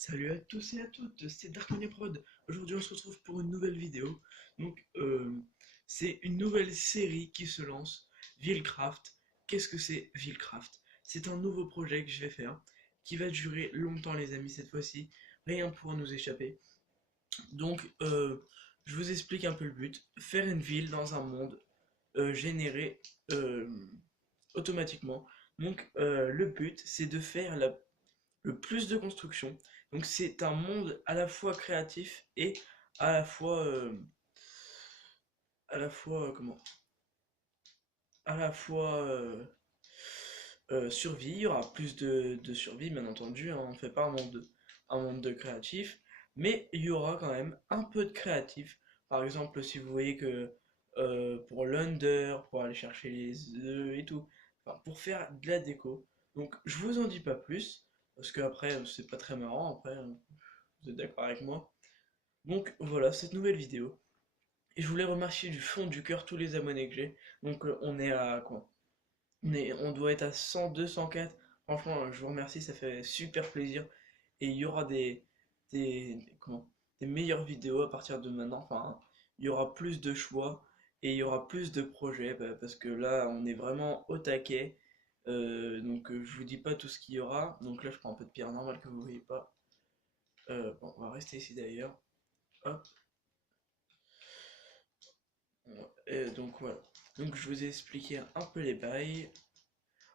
Salut à tous et à toutes, c'est Darkonia Prod. Aujourd'hui, on se retrouve pour une nouvelle vidéo. Donc, c'est une nouvelle série qui se lance, Villecraft. Qu'est-ce que c'est Villecraft? C'est un nouveau projet que je vais faire, qui va durer longtemps, les amis, cette fois-ci. Rien ne pourra nous échapper. Donc, je vous explique un peu le but. Faire une ville dans un monde généré euh, automatiquement. Donc, le but, c'est de faire le plus de construction. Donc c'est un monde à la fois créatif et à la fois comment? À la fois survie. Il y aura plus de survie bien entendu, hein. On ne fait pas un monde de créatif, mais il y aura quand même un peu de créatif. Par exemple, si vous voyez que pour l'under, pour aller chercher les œufs et tout, enfin, pour faire de la déco. Donc je vous en dis pas plus, parce que après c'est pas très marrant, après vous êtes d'accord avec moi. Donc voilà, cette nouvelle vidéo. Et je voulais remercier du fond du cœur tous les abonnés que j'ai. Donc on est à quoi? On doit être à 102, 104. Franchement, je vous remercie, ça fait super plaisir. Et il y aura des meilleures vidéos à partir de maintenant. Enfin, il y aura plus de choix et il y aura plus de projets parce que là, on est vraiment au taquet. Donc je vous dis pas tout ce qu'il y aura. Donc là, je prends un peu de pierre normale que vous voyez pas. Bon, on va rester ici d'ailleurs. Hop. Donc voilà. Donc je vous ai expliqué un peu les bails.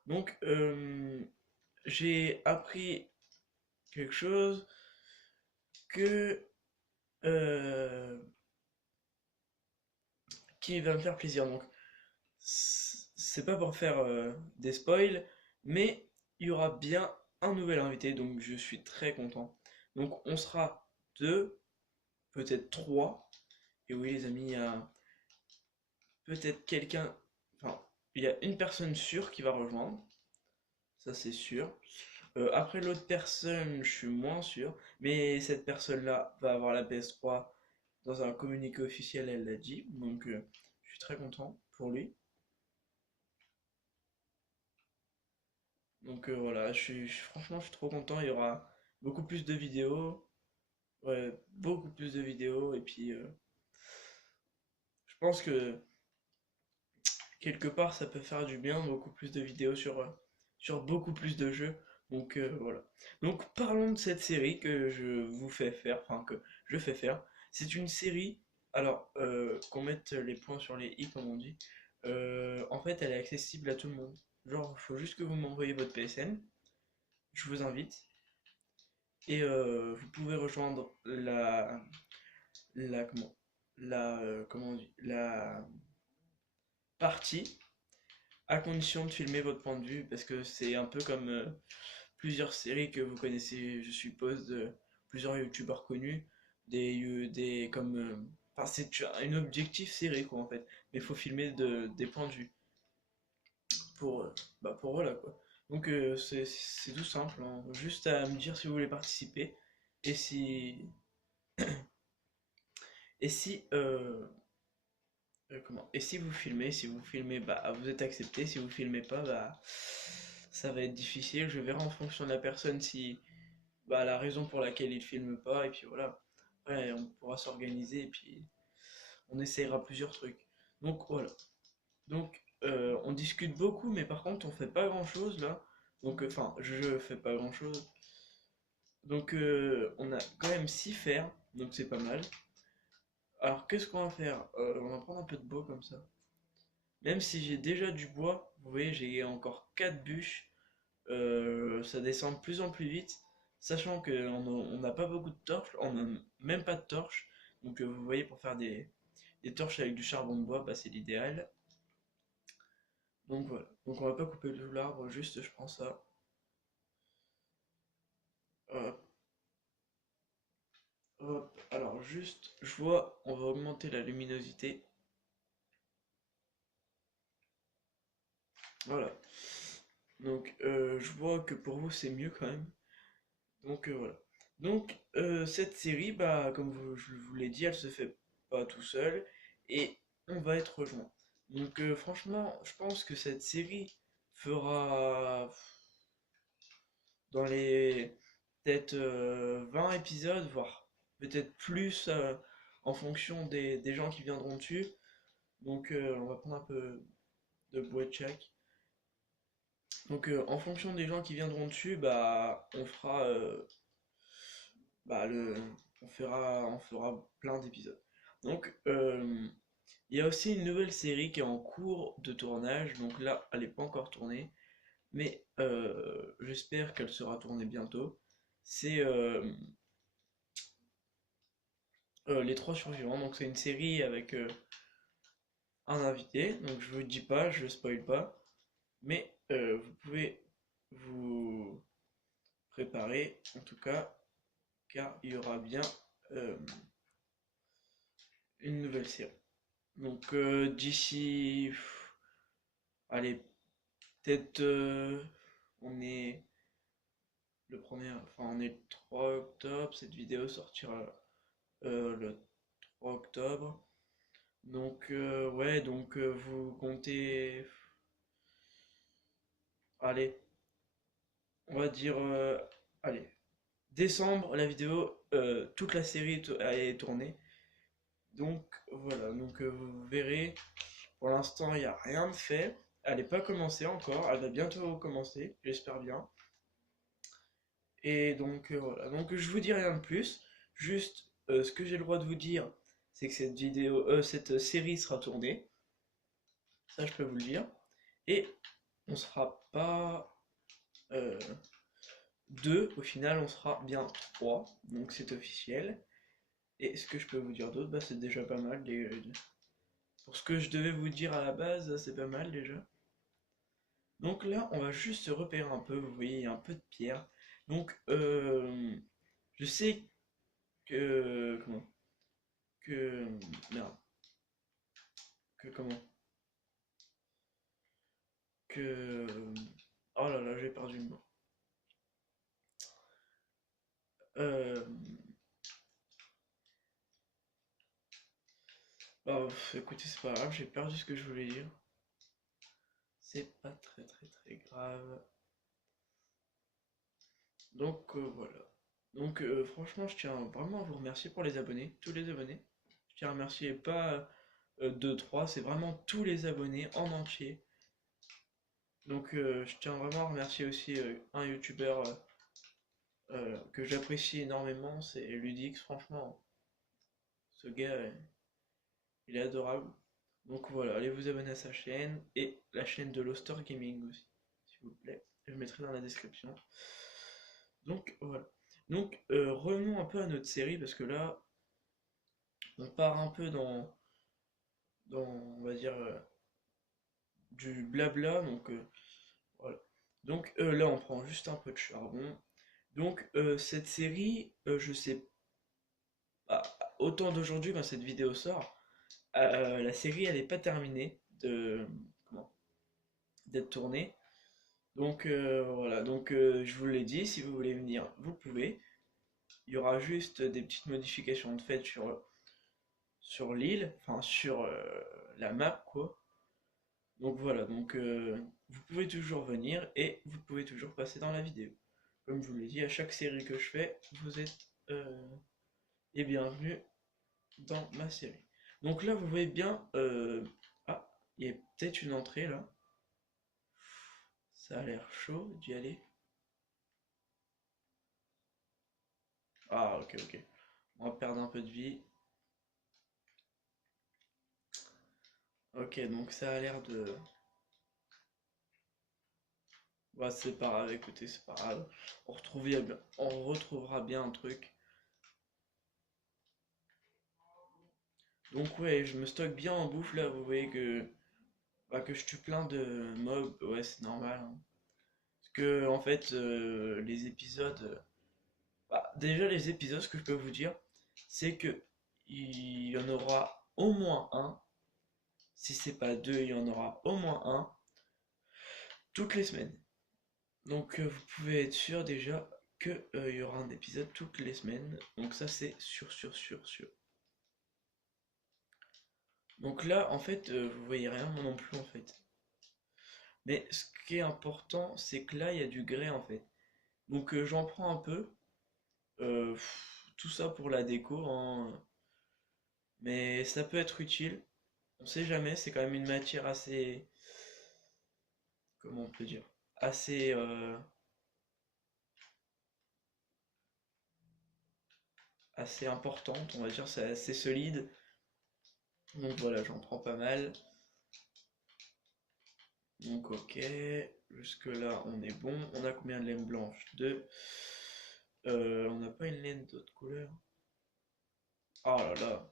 Donc j'ai appris quelque chose que euh, qui va me faire plaisir. Donc c'est pas pour faire des spoils, mais il y aura bien un nouvel invité, donc je suis très content. Donc on sera deux, peut-être trois. Et oui les amis, il y a peut-être quelqu'un, enfin il y a une personne sûre qui va rejoindre, ça c'est sûr. Après l'autre personne, je suis moins sûr, mais cette personne-là va avoir la PS3 dans un communiqué officiel, elle l'a dit, donc je suis très content pour lui. Donc voilà, franchement, je suis trop content. Il y aura beaucoup plus de vidéos, ouais, beaucoup plus de vidéos, et puis je pense que quelque part ça peut faire du bien, beaucoup plus de vidéos sur beaucoup plus de jeux. Donc voilà. Donc parlons de cette série que je vous fais faire, enfin que je fais faire. C'est une série, alors qu'on mette les points sur les i comme on dit. En fait, elle est accessible à tout le monde. Genre, il faut juste que vous m'envoyez votre PSN, je vous invite, et vous pouvez rejoindre la comment, comment on dit, la partie à condition de filmer votre point de vue, parce que c'est un peu comme plusieurs séries que vous connaissez, je suppose, de plusieurs youtubeurs connus, des comme. Enfin, c'est une objectif série, quoi, en fait. Mais il faut filmer des points de vue pour, pour voilà, quoi. Donc, c'est tout simple, hein. Juste à me dire si vous voulez participer et si. Et si. Et si vous filmez, bah vous êtes accepté, si vous filmez pas, bah ça va être difficile. Je verrai en fonction de la personne si bah la raison pour laquelle il filme pas, et puis voilà. Ouais, on pourra s'organiser et puis on essayera plusieurs trucs. Donc voilà. Donc on discute beaucoup, mais par contre on fait pas grand chose là. Donc enfin je fais pas grand chose. Donc on a quand même 6 fers, donc c'est pas mal. Alors qu'est-ce qu'on va faire? On va prendre un peu de bois comme ça. Même si j'ai déjà du bois, vous voyez, j'ai encore 4 bûches. Ça descend de plus en plus vite, sachant qu'on n'a pas beaucoup de torches, on n'a même pas de torches. Donc vous voyez, pour faire des torches avec du charbon de bois, bah, c'est l'idéal. Donc voilà, donc on va pas couper tout l'arbre, juste je prends ça. Hop, hop. Alors juste, je vois, on va augmenter la luminosité. Voilà. Donc je vois que pour vous c'est mieux quand même. Donc voilà. Donc cette série, bah comme je vous l'ai dit, elle se fait pas tout seul et on va être rejoint. Donc franchement, je pense que cette série fera dans les peut-être 20 épisodes, voire peut-être plus en fonction des gens qui viendront dessus. Donc on va prendre un peu de bois de chaque. Donc en fonction des gens qui viendront dessus, bah on fera bah, on fera plein d'épisodes. Donc il y a aussi une nouvelle série qui est en cours de tournage, donc là elle n'est pas encore tournée, mais j'espère qu'elle sera tournée bientôt. C'est Les Trois Survivants, donc c'est une série avec un invité, donc je vous dis pas, je spoil pas, mais vous pouvez vous préparer en tout cas, car il y aura bien euh, une nouvelle série. Donc d'ici, allez, peut-être on est le premier, enfin on est le 3 octobre, cette vidéo sortira le 3 octobre. Donc ouais, donc vous comptez, allez, on va dire, allez, décembre, la vidéo, toute la série est tournée. Donc voilà, donc vous verrez, pour l'instant il n'y a rien de fait. Elle n'est pas commencée encore, elle va bientôt commencer, j'espère bien. Et donc voilà, donc je vous dis rien de plus. Juste ce que j'ai le droit de vous dire, c'est que cette série sera tournée. Ça je peux vous le dire. Et on sera pas euh, deux, au final on sera bien trois. Donc c'est officiel. Et ce que je peux vous dire d'autre, bah, c'est déjà pas mal. Pour ce que je devais vous dire à la base, c'est pas mal déjà. Donc là, on va juste se repérer un peu. Vous voyez, il y a un peu de pierre. Donc, je sais que. Comment? Que. Merde. Que comment? Que. Oh là là, j'ai perdu le mot. Euh, Bah, écoutez, c'est pas grave, j'ai perdu ce que je voulais dire. C'est pas très très très grave. Donc voilà. Donc franchement, je tiens vraiment à vous remercier pour les abonnés, tous les abonnés. Je tiens à remercier pas 2, 3, c'est vraiment tous les abonnés en entier. Donc je tiens vraiment à remercier aussi un youtubeur que j'apprécie énormément, c'est Ludix, franchement. Ce gars, il est adorable. Donc voilà, allez vous abonner à sa chaîne et la chaîne de Loster Gaming aussi, s'il vous plaît. Je mettrai dans la description. Donc voilà. Donc revenons un peu à notre série parce que là, on part un peu on va dire, du blabla. Donc voilà. Donc là, on prend juste un peu de charbon. Donc cette série, je sais pas, autant d'aujourd'hui quand cette vidéo sort, la série elle n'est pas terminée comment, d'être tournée. Donc voilà, donc je vous l'ai dit, si vous voulez venir, vous pouvez. Il y aura juste des petites modifications de fait sur l'île, enfin sur la map quoi. Donc voilà, donc vous pouvez toujours venir et vous pouvez toujours passer dans la vidéo. Comme je vous l'ai dit, à chaque série que je fais, vous êtes les bienvenus dans ma série. Donc là, vous voyez bien, ah, il y a peut-être une entrée là. Ça a l'air chaud d'y aller. Ah, ok, ok. On va perdre un peu de vie. Ok, donc ça a l'air de... Bah, c'est pas grave, écoutez, c'est pas grave. On retrouvera bien un truc. Donc ouais, je me stocke bien en bouffe là, vous voyez que je tue plein de mobs, ouais c'est normal, hein. Parce que en fait, les épisodes... déjà les épisodes, ce que je peux vous dire, c'est que il y en aura au moins un. Si c'est pas deux, il y en aura au moins un toutes les semaines. Donc vous pouvez être sûr déjà que il y aura un épisode toutes les semaines. Donc ça c'est sûr, sûr, sûr, sûr. Donc là en fait vous voyez rien moi non plus en fait. Mais ce qui est important c'est que là il y a du grès en fait. Donc j'en prends un peu. Tout ça pour la déco, hein, mais ça peut être utile. On sait jamais, c'est quand même une matière assez, comment on peut dire, assez, assez importante, on va dire, c'est assez solide. Donc voilà, j'en prends pas mal. Donc ok, jusque là on est bon. On a combien de laine blanche? Deux. On n'a pas une laine d'autre couleur. Oh là là.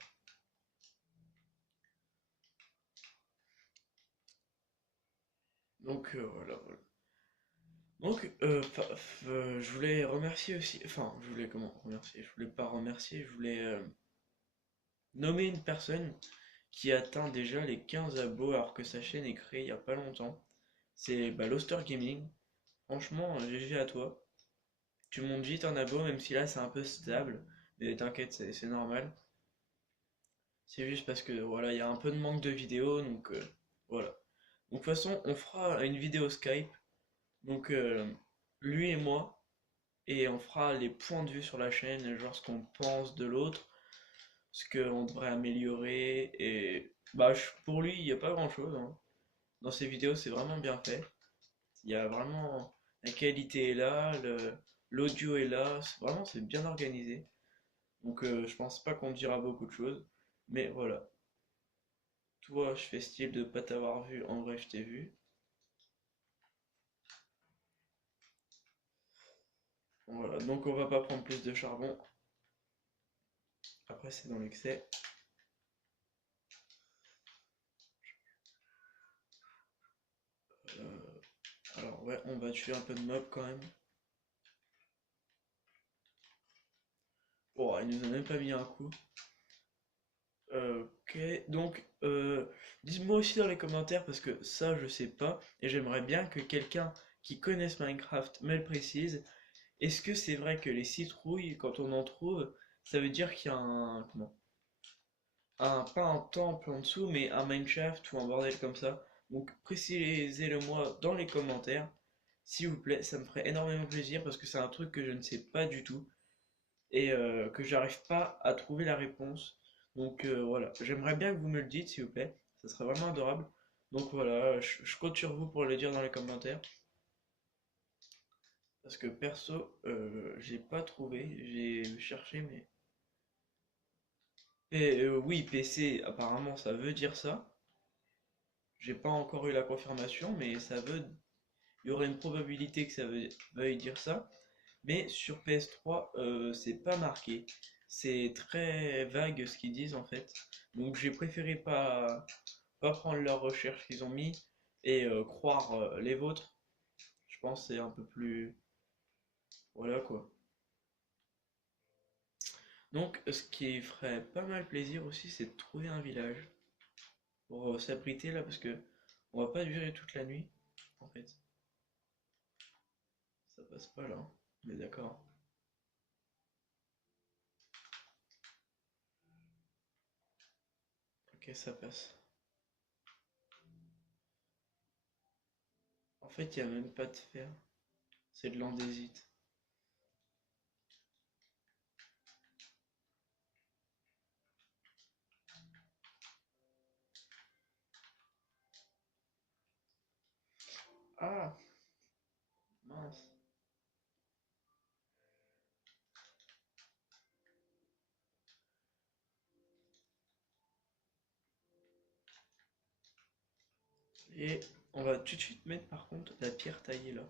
Donc voilà, voilà. Donc je voulais remercier aussi. Enfin, je voulais comment remercier? Je voulais pas remercier, je voulais nommer une personne qui atteint déjà les 15 abos alors que sa chaîne est créée il y a pas longtemps. C'est bah, Loster Gaming. Franchement, GG à toi. Tu montes vite en abo, même si là c'est un peu stable. Mais t'inquiète, c'est normal. C'est juste parce que voilà, il y a un peu de manque de vidéos, donc voilà. Donc de toute façon, on fera une vidéo Skype, donc lui et moi, et on fera les points de vue sur la chaîne, genre ce qu'on pense de l'autre, ce qu'on devrait améliorer, et bah pour lui, il n'y a pas grand-chose, hein. Dans ces vidéos, c'est vraiment bien fait. Il y a vraiment la qualité est là, l'audio est là, vraiment c'est bien organisé. Donc je pense pas qu'on dira beaucoup de choses, mais voilà. Toi, je fais style de pas t'avoir vu, en vrai je t'ai vu. Voilà, donc on va pas prendre plus de charbon. Après c'est dans l'excès. Euh, alors ouais, on va tuer un peu de mobs quand même. Oh, il nous a même pas mis un coup. Ok, donc dites-moi aussi dans les commentaires parce que ça je sais pas et j'aimerais bien que quelqu'un qui connaisse Minecraft me le précise. Est-ce que c'est vrai que les citrouilles, quand on en trouve, ça veut dire qu'il y a un, comment, pas un temple en dessous, mais un mineshaft ou un bordel comme ça. Donc précisez-le moi dans les commentaires, s'il vous plaît, ça me ferait énormément plaisir parce que c'est un truc que je ne sais pas du tout et que j'arrive pas à trouver la réponse. Donc voilà, j'aimerais bien que vous me le dites s'il vous plaît, ça serait vraiment adorable. Donc voilà, je compte sur vous pour le dire dans les commentaires. Parce que perso, j'ai pas trouvé, j'ai cherché mais... Et oui, PC, apparemment ça veut dire ça. J'ai pas encore eu la confirmation, mais ça veut, il y aurait une probabilité que veuille dire ça. Mais sur PS3, c'est pas marqué. C'est très vague ce qu'ils disent en fait. Donc j'ai préféré pas prendre leurs recherches qu'ils ont mis et croire les vôtres. Je pense que c'est un peu plus... Voilà quoi. Donc ce qui ferait pas mal plaisir aussi, c'est de trouver un village pour s'abriter là parce que on va pas durer toute la nuit en fait. Ça passe pas là, hein. Mais d'accord. Ok, ça passe. En fait, il n'y a même pas de fer. C'est de l'andésite. Ah, mince. Et on va tout de suite mettre par contre la pierre taillée là.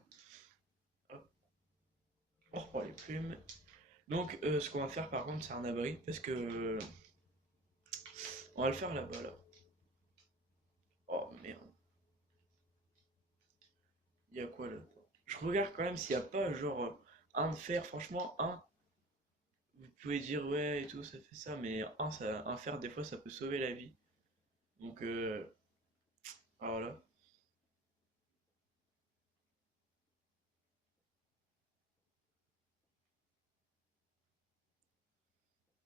Hop, on reprend les plumes. Donc, ce qu'on va faire par contre, c'est un abri parce que on va le faire là-bas là. Oh merde, il y a quoi là? Je regarde quand même s'il n'y a pas genre un de fer. Franchement, un, vous pouvez dire ouais et tout, ça fait ça, mais un fer des fois ça peut sauver la vie. Donc, voilà.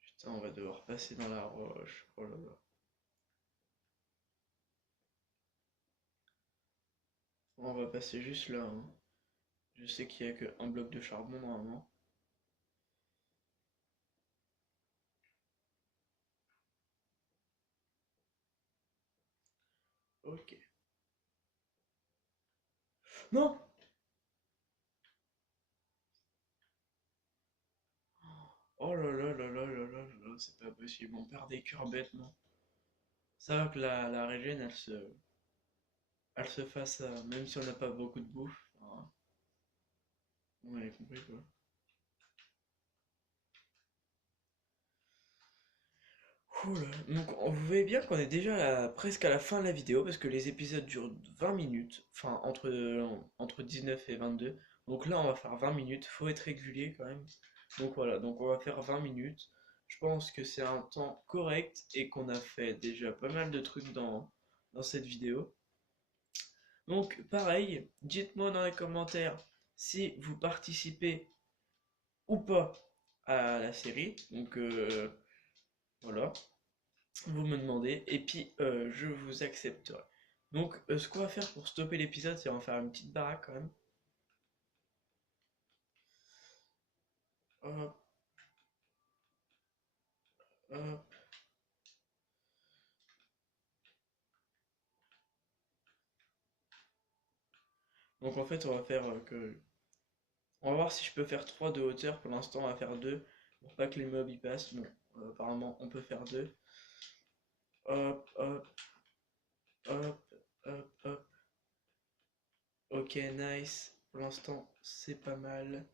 Putain, on va devoir passer dans la roche. Oh là là. On va passer juste là, hein. Je sais qu'il y a qu'un bloc de charbon normalement. Ok. Non! Oh là là là là là là là, c'est pas possible, on perd des cœurs bêtement. Ça va que la régène, elle se fasse, même si on n'a pas beaucoup de bouffe. Enfin, on avait compris quoi. Oula. Donc vous voyez bien qu'on est déjà presque à la fin de la vidéo parce que les épisodes durent 20 minutes, enfin entre 19 et 22. Donc là on va faire 20 minutes, faut être régulier quand même. Donc voilà, donc on va faire 20 minutes. Je pense que c'est un temps correct et qu'on a fait déjà pas mal de trucs dans cette vidéo. Donc pareil, dites-moi dans les commentaires si vous participez ou pas à la série. Donc voilà. Vous me demandez, et puis je vous accepterai. Donc ce qu'on va faire pour stopper l'épisode, c'est on va faire une petite baraque quand même. Hop, hop. Donc en fait on va faire que... On va voir si je peux faire 3 de hauteur, pour l'instant on va faire 2 pour pas que les mobs y passent. Bon, apparemment on peut faire 2. Hop, hop, hop, hop, hop. Ok, nice. Pour l'instant c'est pas mal.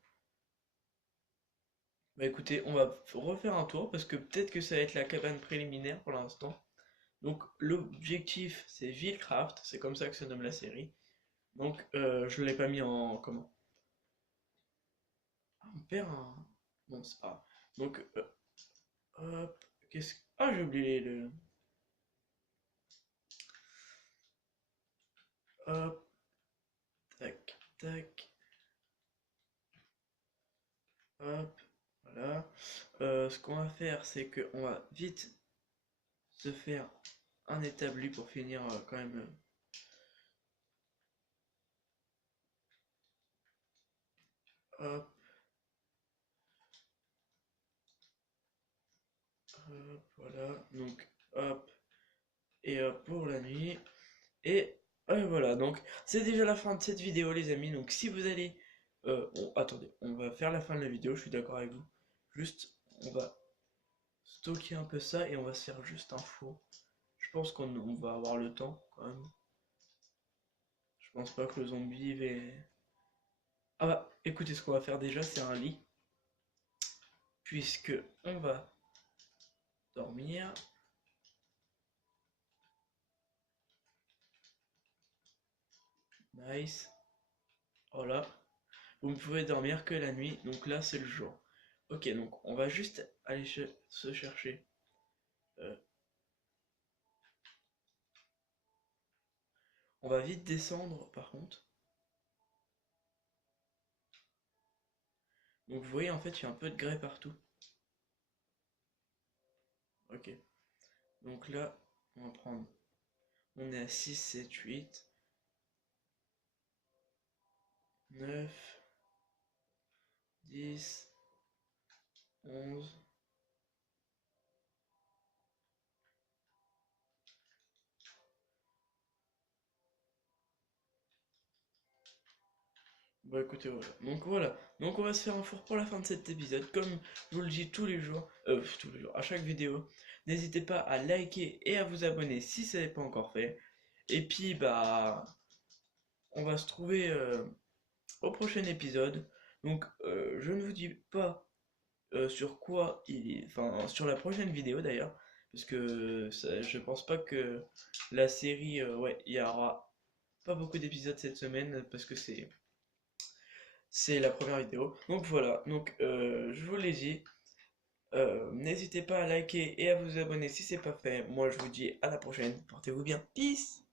Bah écoutez, on va refaire un tour parce que peut-être que ça va être la cabane préliminaire pour l'instant. Donc l'objectif c'est Villecraft, c'est comme ça que se nomme la série. Donc je l'ai pas mis en comment? Ah, on perd un. Bon c'est pas grave. Donc hop, qu'est-ce que. Ah j'ai oublié le. Hop, tac, tac, hop, voilà. Ce qu'on va faire c'est que on va vite se faire un établi pour finir quand même. Hop, hop, voilà. Donc hop et hop pour la nuit. Et voilà, donc c'est déjà la fin de cette vidéo les amis, donc si vous allez... attendez, on va faire la fin de la vidéo, je suis d'accord avec vous. Juste, on va stocker un peu ça et on va se faire juste un four. Je pense qu'on va avoir le temps quand même. Je pense pas que le zombie va... Ah bah, écoutez, ce qu'on va faire déjà, c'est un lit. Puisque on va dormir. Nice. Voilà. Vous ne pouvez dormir que la nuit, donc là c'est le jour. Ok, donc on va juste aller se chercher. euh, On va vite descendre par contre. Donc vous voyez en fait il y a un peu de grès partout. Ok. Donc là on va prendre. On est à 6, 7, 8, 9, 10, 11. Bon écoutez voilà. Donc voilà. Donc on va se faire un four pour la fin de cet épisode. Comme je vous le dis tous les jours. Tous les jours. À chaque vidéo. N'hésitez pas à liker et à vous abonner si ce n'est pas encore fait. Et puis bah. On va se trouver au prochain épisode. Donc je ne vous dis pas sur quoi il est, enfin sur la prochaine vidéo d'ailleurs, parce que je pense pas que la série, ouais, il y aura pas beaucoup d'épisodes cette semaine parce que c'est la première vidéo. Donc voilà, donc je vous l'ai dit, n'hésitez pas à liker et à vous abonner si c'est pas fait. Moi je vous dis à la prochaine, portez-vous bien, peace.